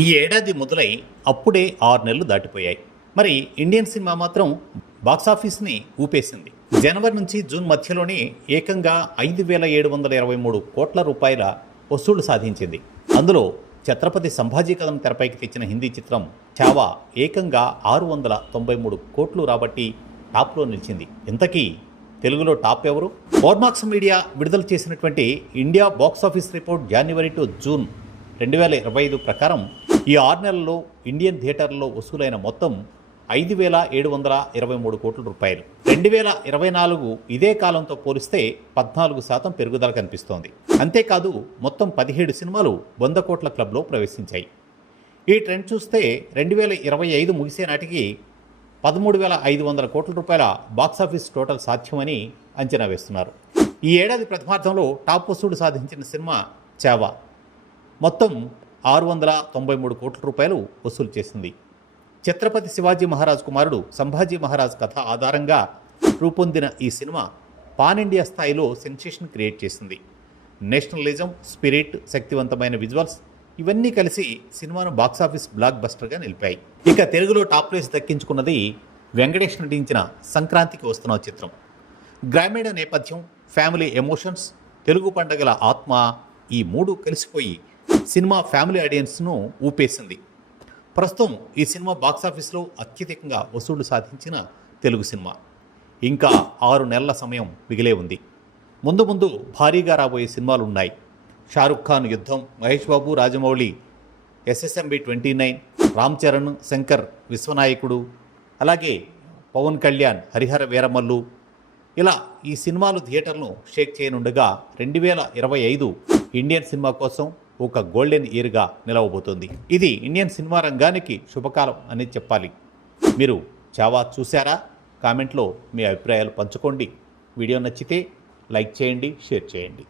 ఈ ఏడాది మొదలై అప్పుడే 6 నెలలు దాటిపోయాయి. మరి ఇండియన్ సినిమా మాత్రం బాక్సాఫీస్ని ఊపేసింది. జనవరి నుంచి జూన్ మధ్యలోనే ఏకంగా 5,723 కోట్ల రూపాయల వసూళ్లు సాధించింది. అందులో ఛత్రపతి సంభాజీ కథను తెరపైకి తెచ్చిన హిందీ చిత్రం చావా ఏకంగా 693 కోట్లు రాబట్టి టాప్లో నిలిచింది. ఇంతకీ తెలుగులో టాప్ ఎవరు? ఫోర్మాక్స్ మీడియా విడుదల చేసినటువంటి India box office report January to June 2025 ప్రకారం ఈ 6 నెలల్లో ఇండియన్ థియేటర్లలో వసూలైన మొత్తం 5,723 కోట్ల రూపాయలు. 2024 ఇదే కాలంతో పోలిస్తే 14% పెరుగుదల కనిపిస్తోంది. అంతేకాదు మొత్తం 17 సినిమాలు 100 కోట్ల క్లబ్లో ప్రవేశించాయి. ఈ ట్రెండ్ చూస్తే 2025 ముగిసే నాటికి 13,500 కోట్ల రూపాయల బాక్సాఫీస్ టోటల్ సాధ్యమని అంచనా వేస్తున్నారు. ఈ ఏడాది ప్రథమార్థంలో టాప్ వసూలు సాధించిన సినిమా చావా మొత్తం 693 కోట్ల రూపాయలు వసూలు చేసింది. ఛత్రపతి శివాజీ మహారాజ్ కుమారుడు సంభాజీ మహారాజ్ కథ ఆధారంగా రూపొందిన ఈ సినిమా పాన్ ఇండియా స్థాయిలో సెన్సేషన్ క్రియేట్ చేసింది. నేషనలిజం, స్పిరిట్, శక్తివంతమైన విజువల్స్ ఇవన్నీ కలిసి సినిమాను బాక్సాఫీస్ బ్లాక్ బస్టర్గా నిలిపాయి. ఇక తెలుగులో టాప్ ప్లేస్ దక్కించుకున్నది వెంకటేష్ నటించిన సంక్రాంతికి వస్తున్న చిత్రం. గ్రామీణ నేపథ్యం, ఫ్యామిలీ ఎమోషన్స్, తెలుగు పండగల ఆత్మ ఈ మూడు కలిసిపోయి సినిమా ఫ్యామిలీ ఆడియన్స్ను ఊపేసింది. ప్రస్తుతం ఈ సినిమా బాక్సాఫీస్లో అత్యధికంగా వసూళ్లు సాధించిన తెలుగు సినిమా. ఇంకా 6 నెలల సమయం మిగిలే ఉంది. ముందు ముందు భారీగా రాబోయే సినిమాలు ఉన్నాయి. షారుఖ్ ఖాన్ యుద్ధం, మహేష్ బాబు రాజమౌళి SSMB 29, రామ్ చరణ్ శంకర్ విశ్వనాయకుడు, అలాగే పవన్ కళ్యాణ్ హరిహర వీరమల్లు, ఇలా ఈ సినిమాలు థియేటర్ను షేక్ చేయనుండగా 2025 ఇండియన్ సినిమా కోసం ఒక గోల్డెన్ ఇయర్గా నిలవబోతోంది. ఇది ఇండియన్ సినిమా రంగానికి శుభకాలం అని చెప్పాలి. మీరు చావా చూసారా? కామెంట్లో మీ అభిప్రాయాలు పంచుకోండి. వీడియో నచ్చితే లైక్ చేయండి, షేర్ చేయండి.